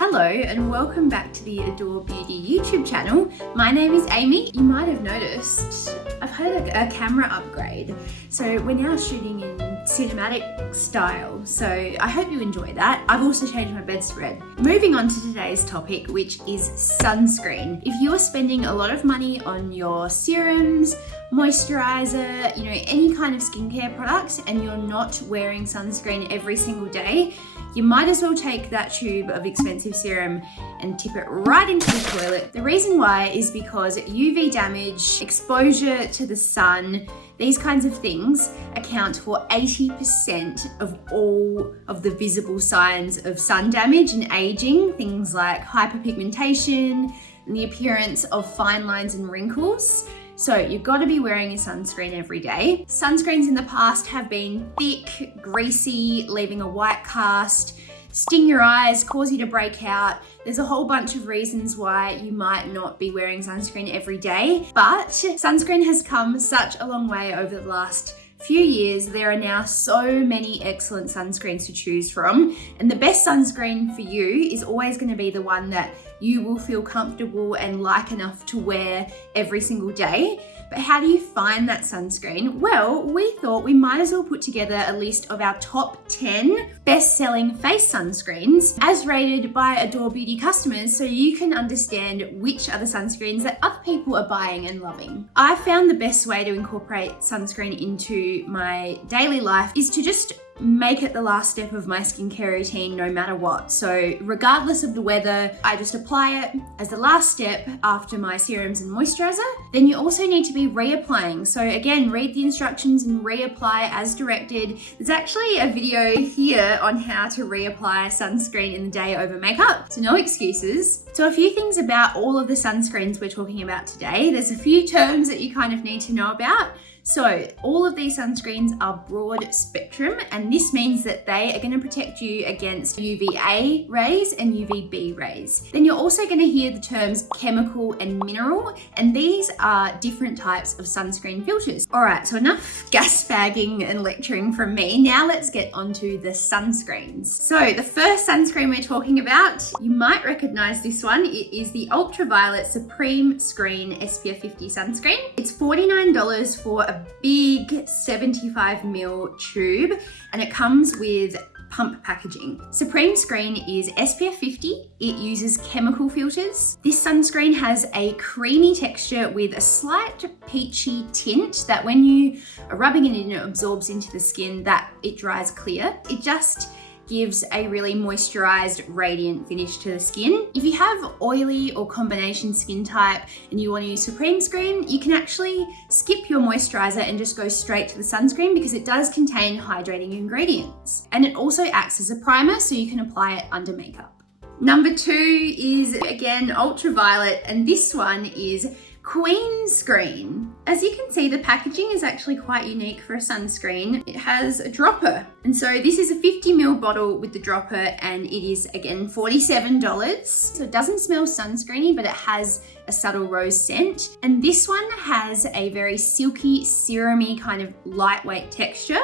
Hello and welcome back to the Adore Beauty YouTube channel. My name is Amy. You might have noticed I've had a camera upgrade. So we're now shooting in cinematic style. So I hope you enjoy that. I've also changed my bedspread. Moving on to today's topic, which is sunscreen. If you're spending a lot of money on your serums, moisturizer, any kind of skincare products and you're not wearing sunscreen every single day, you might as well take that tube of expensive serum and tip it right into the toilet. The reason why is because UV damage, exposure to the sun, these kinds of things account for 80% of all of the visible signs of sun damage and aging, things like hyperpigmentation and the appearance of fine lines and wrinkles. So you've got to be wearing your sunscreen every day. Sunscreens in the past have been thick, greasy, leaving a white cast, sting your eyes, cause you to break out. There's a whole bunch of reasons why you might not be wearing sunscreen every day, but sunscreen has come such a long way over the last few years. There are now so many excellent sunscreens to choose from, and the best sunscreen for you is always going to be the one that you will feel comfortable and like enough to wear every single day. But how do you find that sunscreen? Well, we thought we might as well put together a list of our top 10 best-selling face sunscreens as rated by Adore Beauty customers, so you can understand which are the sunscreens that other people are buying and loving. I found the best way to incorporate sunscreen into my daily life is to just make it the last step of my skincare routine no matter what. So regardless of the weather, I just apply it as the last step after my serums and moisturizer. Then you also need to be reapplying. So again, read the instructions and reapply as directed. There's actually a video here on how to reapply sunscreen in the day over makeup, so no excuses. So a few things about all of the sunscreens we're talking about today. There's a few terms that you kind of need to know about. So all of these sunscreens are broad spectrum, and this means that they are going to protect you against UVA rays and UVB rays. Then you're also going to hear the terms chemical and mineral, and these are different types of sunscreen filters. All right, so enough gas bagging and lecturing from me. Now let's get onto the sunscreens. So the first sunscreen we're talking about, you might recognize this one. It is the Ultraviolet Supreme Screen SPF 50 sunscreen. It's $49 for a big 75ml tube, and it comes with pump packaging. Supreme Screen is SPF 50. It uses chemical filters. This sunscreen has a creamy texture with a slight peachy tint that when you are rubbing it in, it absorbs into the skin, that it dries clear. It just gives a really moisturized, radiant finish to the skin. If you have oily or combination skin type and you want to use Supreme Screen, you can actually skip your moisturizer and just go straight to the sunscreen because it does contain hydrating ingredients. And it also acts as a primer, so you can apply it under makeup. Number 2 is again Ultraviolet, and this one is Queen Screen. As you can see, the packaging is actually quite unique for a sunscreen. It has a dropper. And so this is a 50ml bottle with the dropper, and it is again $47. So it doesn't smell sunscreeny, but it has a subtle rose scent. And this one has a very silky, serumy kind of lightweight texture,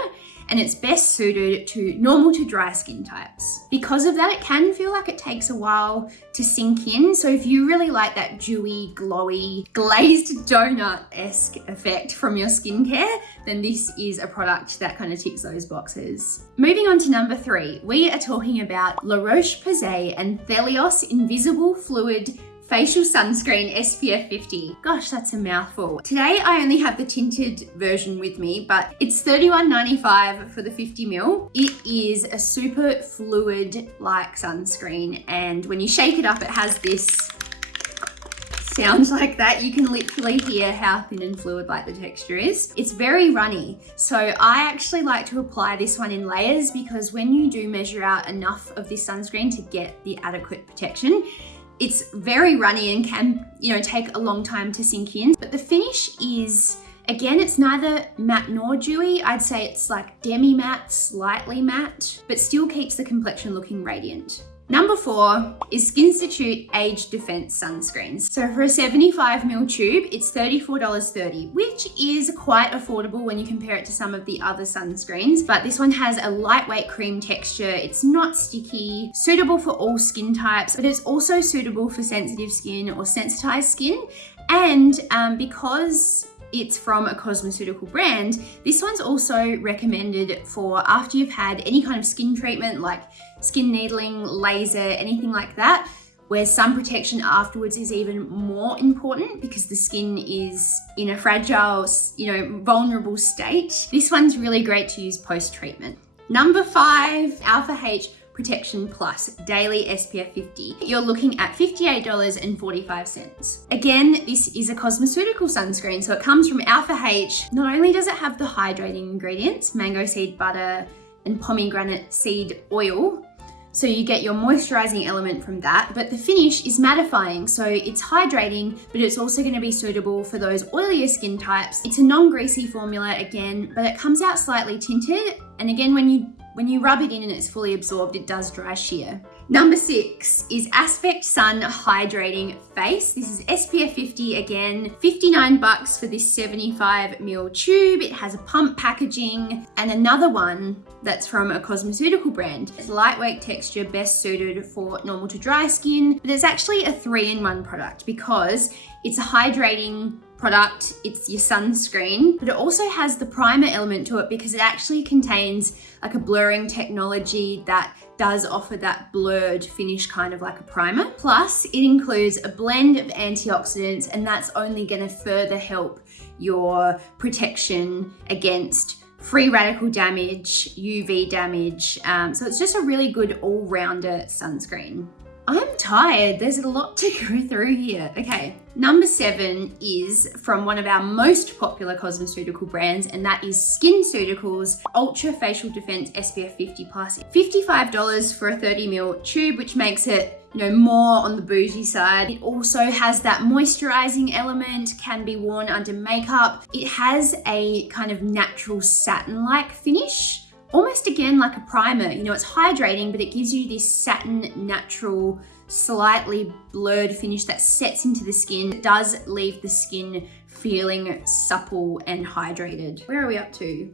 and it's best suited to normal to dry skin types. Because of that, it can feel like it takes a while to sink in. So if you really like that dewy, glowy, glazed donut-esque effect from your skincare, then this is a product that kind of ticks those boxes. Moving on to number 3, we are talking about La Roche-Posay and Thelios Invisible Fluid Facial Sunscreen SPF 50. Gosh, that's a mouthful. Today I only have the tinted version with me, but it's $31.95 for the 50ml. It is a super fluid-like sunscreen, and when you shake it up, it has this sound like that. You can literally hear how thin and fluid-like the texture is. It's very runny, so I actually like to apply this one in layers because when you do measure out enough of this sunscreen to get the adequate protection, it's very runny and can, take a long time to sink in. But the finish is, again, it's neither matte nor dewy. I'd say it's like demi-matte, slightly matte, but still keeps the complexion looking radiant. Number 4 is Skinstitute Age Defense Sunscreens. So for a 75ml tube, it's $34.30, which is quite affordable when you compare it to some of the other sunscreens. But this one has a lightweight cream texture. It's not sticky, suitable for all skin types, but it's also suitable for sensitive skin or sensitized skin. And because it's from a cosmeceutical brand, this one's also recommended for after you've had any kind of skin treatment like skin needling, laser, anything like that, where sun protection afterwards is even more important because the skin is in a fragile, vulnerable state. This one's really great to use post-treatment. Number 5, Alpha H Protection Plus Daily SPF 50. You're looking at $58.45. Again, this is a cosmeceutical sunscreen, so it comes from Alpha H. Not only does it have the hydrating ingredients, mango seed butter and pomegranate seed oil, so you get your moisturizing element from that, but the finish is mattifying, so it's hydrating, but it's also going to be suitable for those oilier skin types. It's a non-greasy formula again, but it comes out slightly tinted, and again, when you rub it in and it's fully absorbed, it does dry sheer. Number 6 is Aspect Sun Hydrating Face. This is SPF 50 again, $59 for this 75ml tube. It has a pump packaging, and another one that's from a cosmeceutical brand. It's lightweight texture, best suited for normal to dry skin, but it's actually a 3-in-1 product because it's a hydrating product, it's your sunscreen, but it also has the primer element to it because it actually contains like a blurring technology that does offer that blurred finish, kind of like a primer. Plus, it includes a blend of antioxidants, and that's only going to further help your protection against free radical damage, UV damage. So it's just a really good all-rounder sunscreen. I'm tired. There's a lot to go through here. Okay, number 7 is from one of our most popular cosmeceutical brands, and that is SkinCeuticals Ultra Facial Defense SPF 50 Plus. $55 for a 30ml tube, which makes it more on the bougie side. It also has that moisturizing element, can be worn under makeup. It has a kind of natural satin-like finish, almost again like a primer. It's hydrating, but it gives you this satin, natural, slightly blurred finish that sets into the skin. It does leave the skin feeling supple and hydrated. Where are we up to?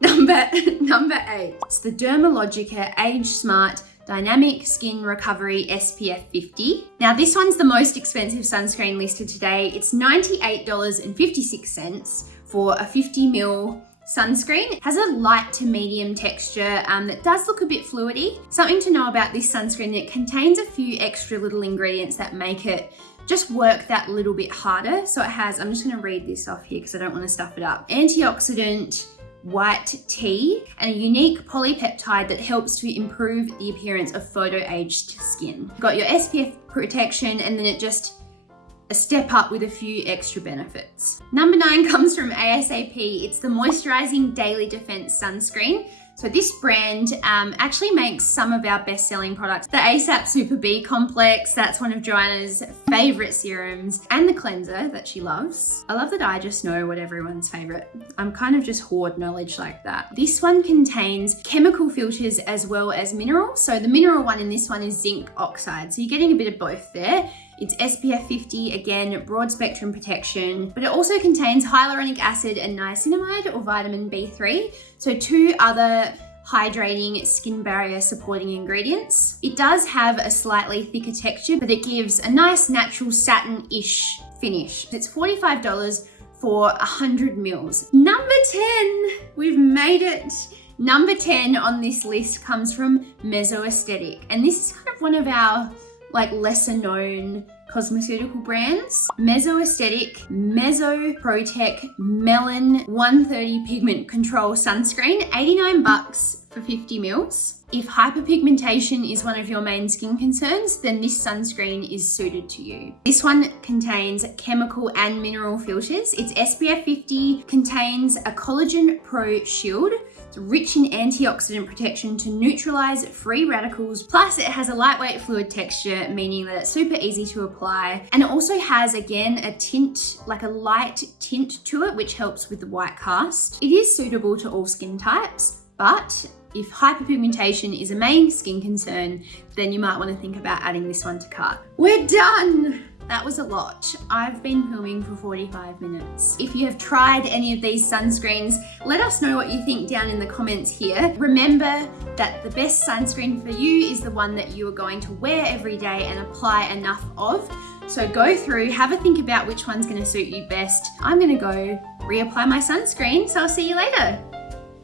Number 8. It's the Dermalogica Age Smart Dynamic Skin Recovery SPF 50. Now this one's the most expensive sunscreen listed today. It's $98.56 for a 50ml sunscreen. It has a light to medium texture that does look a bit fluidy. Something to know about this sunscreen, it contains a few extra little ingredients that make it just work that little bit harder. So it has, I'm just going to read this off here because I don't want to stuff it up. Antioxidant white tea and a unique polypeptide that helps to improve the appearance of photo-aged skin. You've got your SPF protection, and then it just a step up with a few extra benefits. Number 9 comes from ASAP. It's the Moisturizing Daily Defense Sunscreen. So this brand actually makes some of our best-selling products. The ASAP Super B Complex, that's one of Joanna's favorite serums, and the cleanser that she loves. I love that I just know what everyone's favorite. I'm kind of just hoard knowledge like that. This one contains chemical filters as well as mineral. So the mineral one in this one is zinc oxide. So you're getting a bit of both there. It's SPF 50, again, broad spectrum protection, but it also contains hyaluronic acid and niacinamide or vitamin B3. So 2 other hydrating skin barrier supporting ingredients. It does have a slightly thicker texture, but it gives a nice natural satin-ish finish. It's $45 for 100 mils. Number 10, we've made it. Number 10 on this list comes from Mesoaesthetic, and this is kind of one of our lesser known cosmeceutical brands. Mesoaesthetic Mesoprotec Melon 130 Pigment Control Sunscreen, $89 for 50 mils. If hyperpigmentation is one of your main skin concerns, then this sunscreen is suited to you. This one contains chemical and mineral filters. It's SPF 50, contains a Collagen Pro Shield. It's rich in antioxidant protection to neutralize free radicals. Plus it has a lightweight fluid texture, meaning that it's super easy to apply. And it also has, again, a tint, like a light tint to it, which helps with the white cast. It is suitable to all skin types, but if hyperpigmentation is a main skin concern, then you might want to think about adding this one to cart. We're done! That was a lot. I've been filming for 45 minutes. If you have tried any of these sunscreens, let us know what you think down in the comments here. Remember that the best sunscreen for you is the one that you are going to wear every day and apply enough of. So go through, have a think about which one's going to suit you best. I'm going to go reapply my sunscreen, so I'll see you later.